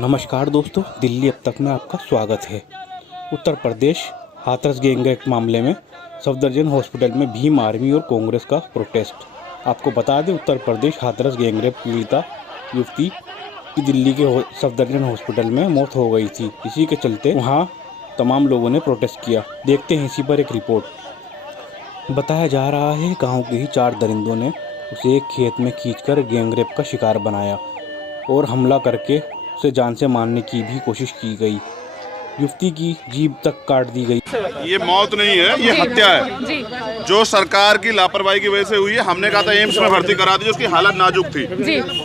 नमस्कार दोस्तों, दिल्ली अब तक में आपका स्वागत है। उत्तर प्रदेश हाथरस गैंगरेप मामले में सफदरजंग हॉस्पिटल में भीम आर्मी और कांग्रेस का प्रोटेस्ट। आपको बता दें, उत्तर प्रदेश हाथरस गैंगरेप पीड़िता युवती की दिल्ली के सफदरजंग हॉस्पिटल में मौत हो गई थी। इसी के चलते वहां तमाम लोगों ने प्रोटेस्ट किया। देखते हैं इसी पर एक रिपोर्ट। बताया जा रहा है गाँव के ही 4 दरिंदों ने उसे एक खेत में खींचकर गैंगरेप का शिकार बनाया और हमला करके उसे जान से मारने की भी कोशिश की गई। युवती की जीभ तक काट दी गई। ये मौत नहीं है, ये हत्या है जो सरकार की लापरवाही की वजह से हुई है। हमने कहा था एम्स में भर्ती करा दी, उसकी हालत नाजुक थी।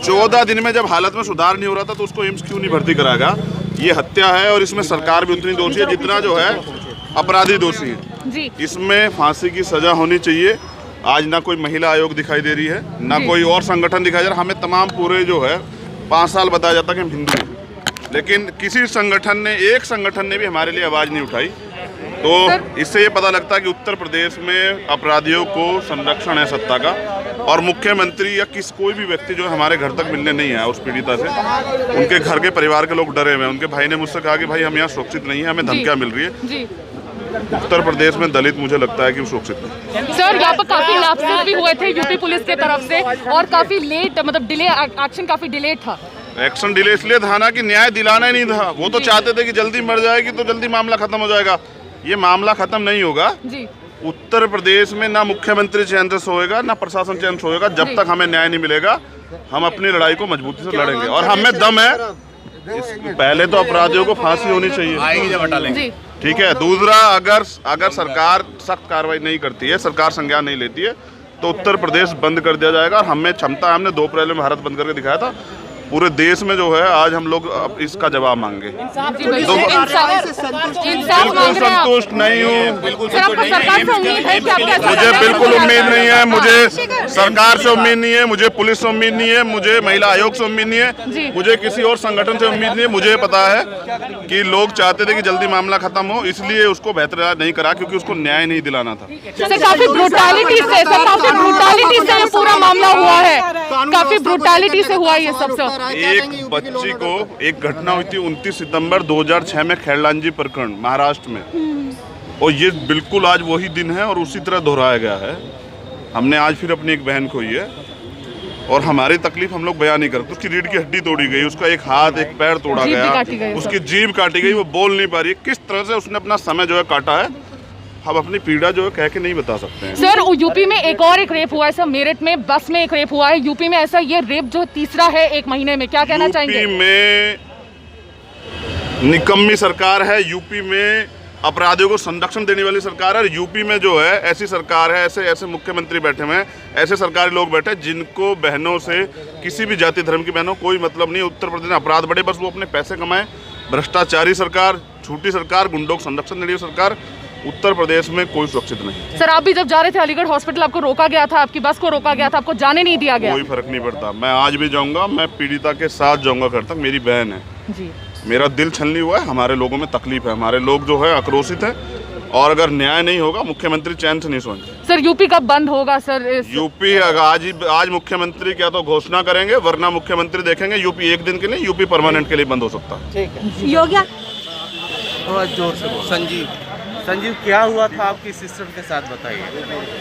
14 दिन में जब हालत में सुधार नहीं हो रहा था तो उसको एम्स क्यों नहीं भर्ती कराएगा। ये हत्या है और इसमें सरकार भी उतनी दोषी है जितना जो है अपराधी दोषी है। इसमें फांसी की सजा होनी चाहिए। आज ना कोई महिला आयोग दिखाई दे रही है, ना कोई और संगठन दिखाई दे रहा। हमें तमाम पूरे जो है 5 साल बताया जाता कि हम हिंदू हैं, लेकिन किसी एक संगठन ने भी हमारे लिए आवाज़ नहीं उठाई। तो इससे ये पता लगता है कि उत्तर प्रदेश में अपराधियों को संरक्षण है सत्ता का, और मुख्यमंत्री या कोई भी व्यक्ति जो हमारे घर तक मिलने नहीं आया उस पीड़िता से। उनके घर के परिवार के लोग डरे हुए हैं। उनके भाई ने मुझसे कहा कि भाई हम यहाँ सुरक्षित नहीं है, हमें धमकियाँ मिल रही है। उत्तर प्रदेश में दलित मुझे लगता है कि वो सुरक्षित नहीं। सर, यहाँ पर काफी लापरवाही भी हुए थे यूपी पुलिस के तरफ से और काफी लेट, मतलब डिले, एक्शन काफी डिले था। एक्शन डिले इसलिए था ना कि न्याय दिलाना ही नहीं था। वो तो चाहते थे कि जल्दी मर जाएगी तो जल्दी मामला खत्म हो जाएगा। ये मामला खत्म नहीं होगा जी। उत्तर प्रदेश में ना मुख्यमंत्री चैन से सोएगा, ना प्रशासन चैन से सोएगा जब तक हमें न्याय नहीं मिलेगा। हम अपनी लड़ाई को मजबूती से लड़ेंगे और हमें दम है। पहले तो अपराधियों को फांसी होनी चाहिए, ठीक है। दूसरा, अगर सरकार सख्त कार्रवाई नहीं करती है, सरकार संज्ञान नहीं लेती है, तो उत्तर प्रदेश बंद कर दिया जाएगा। और हमें क्षमता, हमने 2 अप्रैल में भारत बंद करके दिखाया था। पूरे देश में जो है आज हम लोग अब इसका जवाब मांगे। बिल्कुल संतुष्ट नहीं हूँ, मुझे बिल्कुल उम्मीद नहीं है। मुझे सरकार से उम्मीद नहीं है, मुझे पुलिस से उम्मीद नहीं है, मुझे महिला आयोग से उम्मीद नहीं है, मुझे किसी और संगठन से उम्मीद नहीं है। मुझे पता है कि लोग चाहते थे कि जल्दी मामला खत्म हो, इसलिए उसको बेहतर नहीं करा क्योंकि उसको न्याय नहीं दिलाना था। काफी ब्रूटैलिटी से पूरा मामला हुआ है, काफी ब्रूटैलिटी से हुआ ये सब। एक बच्ची को, एक घटना हुई थी 29 सितंबर 2006 में, खैरलांजी प्रकरण महाराष्ट्र में, और ये बिल्कुल आज वही दिन है और उसी तरह दोहराया गया है। हमने आज फिर अपनी एक बहन खोई है और हमारी तकलीफ हम लोग बयान नहीं करते। उसकी रीढ़ की हड्डी तोड़ी गई, उसका एक हाथ एक पैर तोड़ा गया, उसकी जीभ काटी गई, वो बोल नहीं पा रही है। किस तरह से उसने अपना समय जो है काटा है, हम अपनी पीड़ा जो है कह के नहीं बता सकते हैं। सर, यूपी में एक रेप हुआ है सर, मेरठ में बस में एक रेप हुआ है। यूपी में ऐसा ये रेप जो तीसरा है 1 महीने में, क्या कहना चाहेंगे? यूपी में निकम्मी सरकार है, यूपी में अपराधियों को संरक्षण देने वाली सरकार है। यूपी में जो है ऐसी सरकार है, ऐसे मुख्यमंत्री बैठे हुए हैं, ऐसे सरकारी लोग बैठे हैं जिनको बहनों से, किसी भी जाति धर्म की बहनों कोई मतलब नहीं। उत्तर प्रदेश में अपराध बढ़े, बस वो अपने पैसे कमाएं। भ्रष्टाचारी सरकार, झूठी सरकार, गुंडों को संरक्षण देने वाली सरकार। उत्तर प्रदेश में कोई सुरक्षित नहीं। सर, आप भी जब जा रहे थे अलीगढ़ हॉस्पिटल, आपको रोका गया था, आपकी बस को रोका गया था, आपको जाने नहीं दिया गया? कोई फर्क नहीं पड़ता, मैं आज भी जाऊंगा, मैं पीड़िता के साथ जाऊंगा घर तक। मेरी बहन है जी। मेरा दिल छलनी हुआ है, हमारे लोगों में तकलीफ है, हमारे लोग जो है आक्रोशित है, और अगर न्याय नहीं होगा मुख्यमंत्री चैन से नहीं सोएंगे। सर, यूपी कब बंद होगा सर? यूपी आज मुख्यमंत्री क्या तो घोषणा करेंगे, वरना मुख्यमंत्री देखेंगे। यूपी एक दिन के लिए, यूपी परमानेंट के लिए बंद हो सकता है। ठीक है। योग्य थोड़ा जोर से। संजीव, क्या हुआ था आपकी सिस्टर के साथ, बताइए।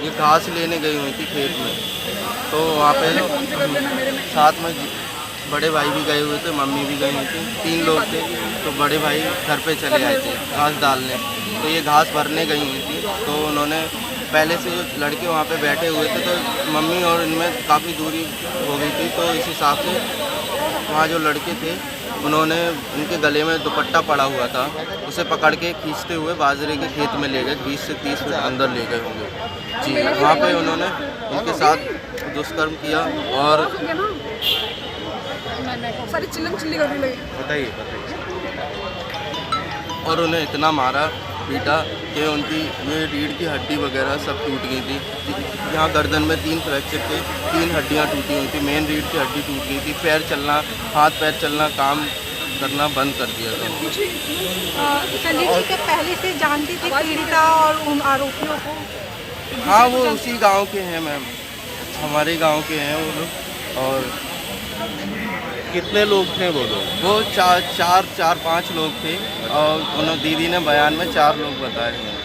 ये घास लेने गई हुई थी खेत में, तो वहाँ पे साथ में बड़े भाई भी गए हुए थे, मम्मी भी गई हुई थी, 3 लोग थे। तो बड़े भाई घर पे चले आए थे घास डालने, तो ये घास भरने गई हुई थी। तो उन्होंने पहले से जो लड़के वहाँ पे बैठे हुए थे, तो मम्मी और इनमें काफ़ी दूरी हो गई थी, तो इस हिसाब से वहाँ जो लड़के थे उन्होंने, उनके गले में दुपट्टा पड़ा हुआ था, उसे पकड़ के खींचते हुए बाजरे के खेत में ले गए। 20 से 30 फीट अंदर ले गए होंगे जी। वहाँ पे उन्होंने उनके साथ दुष्कर्म किया और बताइए। और उन्हें इतना मारा पीटा कि उनकी ये रीढ़ की हड्डी वगैरह सब टूट गई थी। यहाँ गर्दन में 3 फ्रैक्चर थे, 3 हड्डियाँ टूटी हुई थी, मेन रीढ़ की हड्डी टूट गई थी। पैर चलना, हाथ पैर चलना, काम करना बंद कर दिया था। संजय जी के पहले से जानती थी पीड़िता और उन आरोपियों को? हाँ, वो उसी गांव के हैं मैम। हमारे गांव के हैं वो लोग। और कितने लोग थे वो लोग? वो चार पाँच लोग थे और उन्होंने दीदी ने बयान में 4 लोग बताए हैं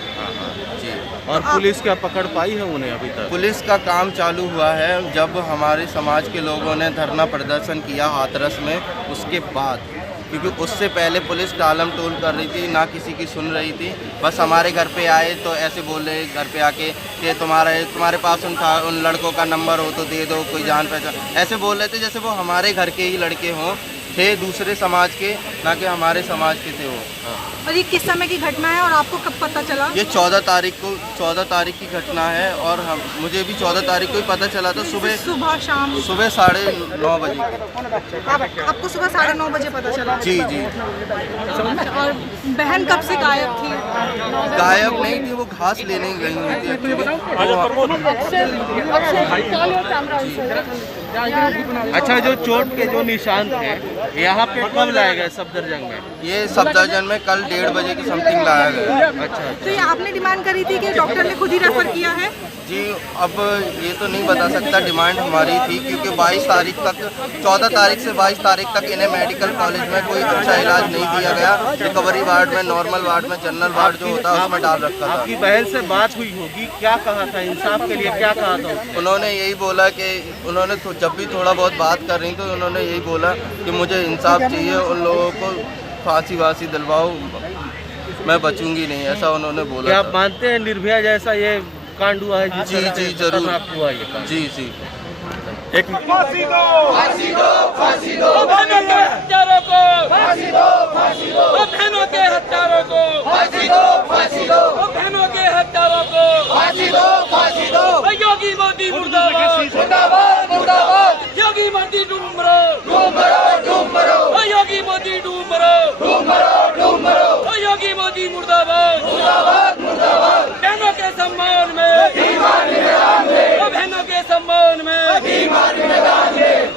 जी। और पुलिस क्या पकड़ पाई है उन्हें अभी तक? पुलिस का काम चालू हुआ है। जब हमारे समाज के लोगों ने धरना प्रदर्शन किया हाथरस में, उसके बाद, क्योंकि उससे पहले पुलिस टालम टोल कर रही थी, ना किसी की सुन रही थी। बस हमारे घर पे आए तो ऐसे बोल रहे घर पे आके कि तुम्हारे पास उन लड़कों का नंबर हो तो दे दो, कोई जान पहचान, ऐसे बोल रहे थे जैसे वो हमारे घर के ही लड़के हों, थे दूसरे समाज के, ना कि हमारे समाज के थे वो। और ये किस समय की घटना है और आपको कब पता चला? ये 14 तारीख की घटना है और मुझे भी 14 तारीख को ही पता चला था सुबह शाम सुबह 9:30 बजे। आपको सुबह 9:30 बजे पता चला? जी जी। और बहन कब से गायब थी? गायब नहीं थी, वो घास लेने गई हुई थी एक्चुअली। अच्छा, जो चोट के जो निशान थे यहाँ पे कब लाए गए सफदरजंग में? ये सफदरजंग में कल 1:30 बजे की समथिंग लाया गया। अच्छा, तो ये आपने डिमांड करी थी कि डॉक्टर ने खुद ही रेफर किया है? जी, अब ये तो नहीं बता सकता, डिमांड हमारी थी क्योंकि 22 तारीख तक, 14 तारीख से 22 तारीख तक इन्हें मेडिकल कॉलेज में कोई अच्छा इलाज नहीं दिया गया। रिकवरी वार्ड में, नॉर्मल वार्ड में, जनरल वार्ड जो होता है उसमें डाल रखा था। आपकी बहन से बात हुई होगी, क्या कहा था? इंसाफ के लिए क्या कहा था? उन्होंने यही बोला कि उन्होंने जब भी थोड़ा बहुत बात कर रही तो उन्होंने यही बोला कि मुझे इंसाफ चाहिए, उन लोगों को फांसी दिलवाओ, मैं बचूंगी नहीं, ऐसा उन्होंने बोला। क्या आप मानते हैं निर्भया जैसा ये कांड हुआ है? जी जी जरूर हुआ ये कांड। जी जी। एक फांसी दो, फांसी दो, फांसी दो, बहनों के हत्यारों को फांसी दो, फांसी दो, बहनों के हत्यारों को फांसी दो, फांसी दो, बहनों के हत्यारों को फांसी दो, फांसी दो। योगी मोदी मुर्दाबाद, मुर्दाबाद, मुर्दाबाद। योगी मोदी डूब मरो, डूब मरो, डूब मरो। योगी मोदी डूब मरो, डूब मरो, डूब मरो। योगी मोदी मुर्दाबाद, मुर्दाबाद, मुर्दाबाद। बहनों के सम्मान में, बहनों के सम्मान में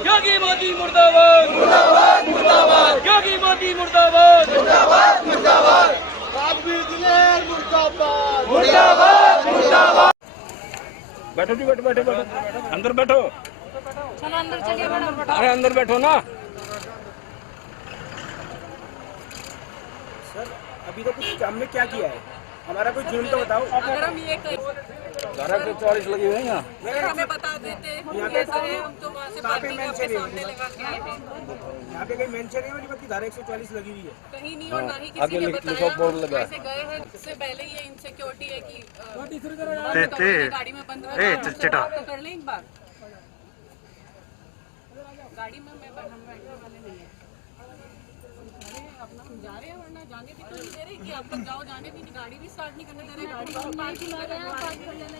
योगी मोदी मुर्दाबाद, मुर्दाबाद, मुर्दाबाद। योगी मोदी मुर्दाबाद, मुर्दाबाद, मुर्दाबाद। मुर्दाबाद, मुर्दाबाद, मुर्दाबाद। बैठो जी, बैठो बैठो बैठो, अंदर बैठो। चलो अंदर चलिए मैडम। अरे अंदर बैठो ना। सर, अभी तो कुछ हमने क्या किया है? हमारा कोई जुर्म तो बताओ। अगर हम ये धारा 144 लगी हुई है यहाँ। हमें बता देते यहाँ पे हम तो वहाँ से कहाँ पे मेंशन है? लगा के आए थे। यहाँ पे कहीं मेंशन है वाली बाकी धारा 144 लगी हुई है? कहीं नहीं और ना ही आगे किसी ने लिखो बोर्ड लगा है। ऐसे गए हैं, इससे पहले ये इनसिक्योरिटी है कि गाड़ी में बंद कर लें एक बार। गाड़ी में हम बैठने वाले नहीं है। अपना हम जा रहे हैं, वरना जाने भी तो नहीं दे रहे कि आप लोग जाओ, जाने भी नहीं, गाड़ी भी स्टार्ट नहीं करने दे रहे। गाड़ी को पार्क चला रहे हैं, पार्क कर लेना।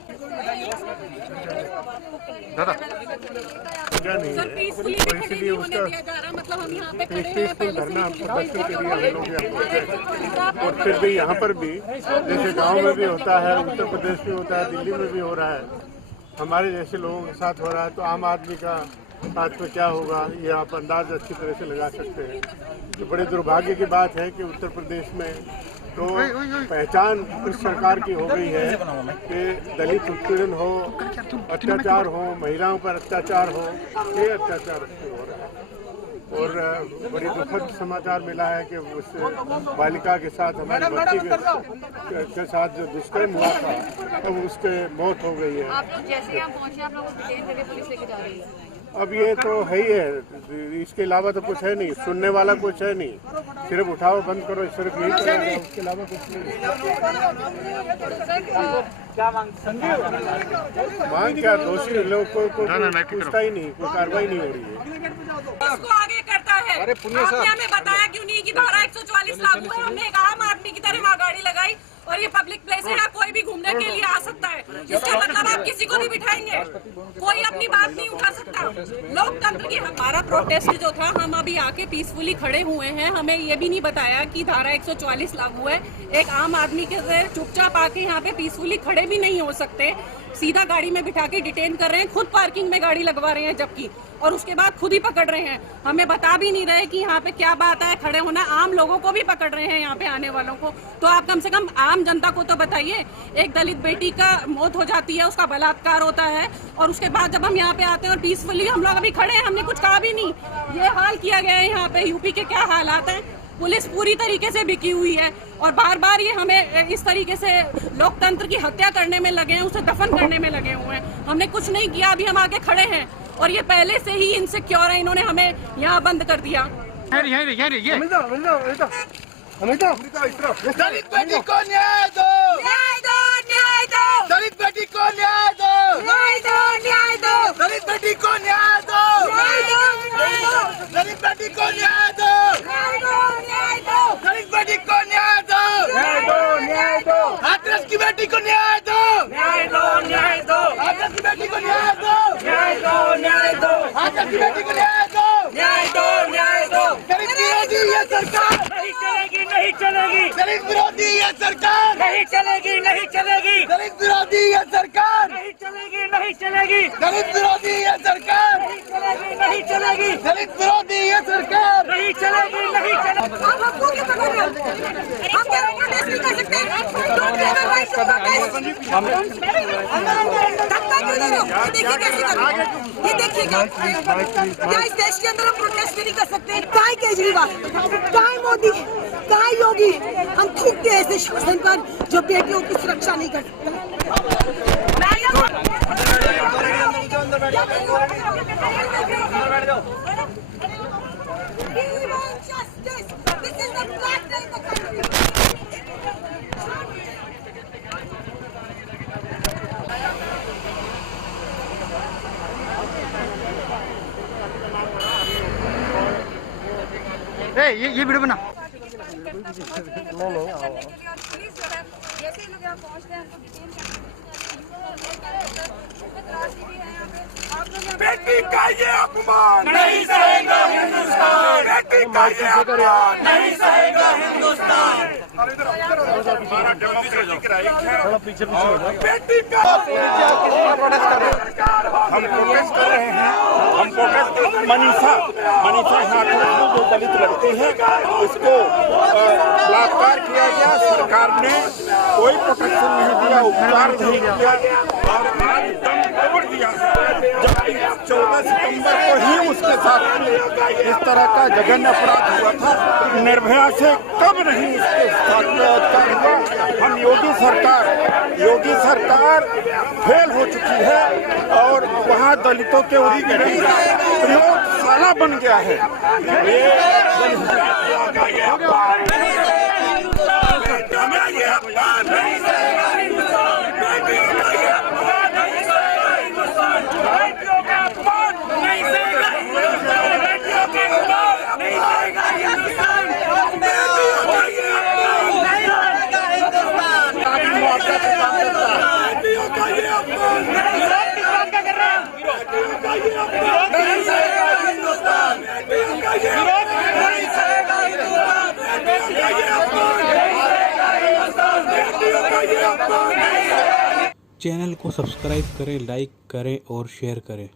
सर पीसफुली भी खड़े नहीं होने दिया जा रहा, मतलब हम यहाँ पे खड़े हैं पहले से। और फिर भी यहाँ पर भी जैसे गांव में भी होता है, उत्तर प्रदेश में होता है, दिल्ली में भी हो रहा है, हमारे जैसे लोगों के साथ हो रहा है, तो आम आदमी का साथ में क्या होगा ये आप अंदाज अच्छी तरह से लगा सकते हैं। तो बड़े दुर्भाग्य की बात है कि उत्तर प्रदेश में तो पहचान इस सरकार की हो गई है कि दलित उत्पीड़न हो, अत्याचार हो, महिलाओं पर अत्याचार हो, ये अत्याचार हो रहा है। और बड़ी दुखद समाचार मिला है कि उस बालिका के साथ, हमारी बच्ची के साथ जो दुष्कर्म हुआ था, अब उसके मौत हो गई है। आप लोग जैसे यहाँ पहुँचे, आप लोगों को डिटेन करके पुलिस लेके जा रही है। अब ये तो है ही है, इसके अलावा तो कुछ है नहीं, सुनने वाला कुछ है नहीं, सिर्फ उठाओ बंद करो, सिर्फ यही करेंगे, उसके अलावा कुछ नहीं। मांग क्या? दोषी लोग को पूछता ही नहीं, कोई कार्रवाई नहीं हो रही है। इसको आगे करता है। आपने हमें बताया क्यों नहीं कि धारा 144 लागू है? हमने एक आम आदमी की तरह वहाँ गाड़ी लगाई और ये पब्लिक प्लेस है, यहाँ कोई भी घूमने के लिए आ सकता है। इसका मतलब आप किसी को भी बिठाएंगे, कोई अपनी बात नहीं उठा सकता। लोकतंत्र की हमारा प्रोटेस्ट जो था, हम अभी आके पीसफुली खड़े हुए हैं, हमें ये भी नहीं बताया कि धारा 144 लागू है। एक आम आदमी के चुपचाप आके यहाँ पे पीसफुली खड़े भी नहीं हो सकते। सीधा गाड़ी में बिठा के डिटेन कर रहे हैं, खुद पार्किंग में गाड़ी लगवा रहे हैं जबकि, और उसके बाद खुद ही पकड़ रहे हैं। हमें बता भी नहीं रहे कि यहाँ पे क्या बात है, खड़े होना। आम लोगों को भी पकड़ रहे हैं, यहाँ पे आने वालों को। तो आप कम से कम आम जनता को तो बताइए। एक दलित बेटी का मौत हो जाती है, उसका बलात्कार होता है, और उसके बाद जब हम यहाँ पे आते हैं और पीसफुली हम लोग अभी खड़े हैं, हमने कुछ कहा भी नहीं। ये हाल किया गया है यहाँ पे। यूपी के क्या हालात हैं, पुलिस पूरी तरीके से बिकी हुई है, और बार बार ये हमें इस तरीके से लोकतंत्र की हत्या करने में लगे हैं, उसे दफन करने में लगे हुए हैं। हमने कुछ नहीं किया, अभी हम आगे खड़े हैं, और ये पहले से ही इनसिक्योर है, इन्होंने हमें यहाँ बंद कर दिया। दलित बेटी को न्याय दो, न्याय दो, न्याय दो, दलित बेटी को न्याय दो, न्याय दो, न्याय दो, दलित बेटी को न्याय दो, न्याय दो, न्याय दो, दलित बेटी को न्याय दो, न्याय दो, न्याय दो, दलित बेटी को न्याय दो, न्याय दो, न्याय दो, हाथरस की बेटी को न्याय दो, न्याय दो, न्याय दो, हाथरस की बेटी को न्याय दो, न्याय दो, न्याय दो, हाथरस की बेटी को न्याय दो, न्याय दो, न्याय दो, दलित विरोधी ये सरकार नहीं चलेगी, नहीं चलेगी, दलित विरोधी ये सरकार नहीं चलेगी, नहीं चलेगी, दलित विरोधी ये सरकार नहीं चलेगी, नहीं चलेगी, दलित विरोधी ये सरकार नहीं चलेगी, नहीं चलेगी, दलित विरोधी ये सरकार नहीं चलेगी, नहीं चलेगी। आप हमको क्या पकड़ रहे हो? हम क्या प्रोटेस्ट नहीं कर सकते? धक्का क्यों दे रहे हो? ये देखिए कैसे कर रहे हो, ये देखिएगा। क्या इस देश के अंदर हम प्रोटेस्ट नहीं कर सकते? कहाँ केजरीवाल, कहाँ मोदी, कहाँ योगी? हम थूकते हैं ऐसे शासन पर जो बेटियों की सुरक्षा नहीं कर सकता। ये वीडियो बना। बेटी का ये अपमान नहीं सहेगा हिंदुस्तान, बेटी का ये अपमान नहीं सहेगा हिंदुस्तान। बेटी का हम प्रोटेस्ट कर रहे हैं, हम प्रोटेस्ट मनीषा ठाकुर जो दलित लड़की है उसको बलात्कार किया गया, सरकार ने कोई प्रोटेक्शन नहीं दिया, उपचार नहीं किया और आज दम तोड़ दिया। जबकि 14 सितंबर को ही उसके साथ इस तरह का जघन्य अपराध हुआ था, निर्भया से कब नहीं उसके साथ बलात्कार हुआ। हम योगी सरकार फेल हो चुकी है और वहाँ दलितों के ऊपर प्रयोगशाला बन गया है। चैनल को सब्सक्राइब करें, लाइक करें और शेयर करें।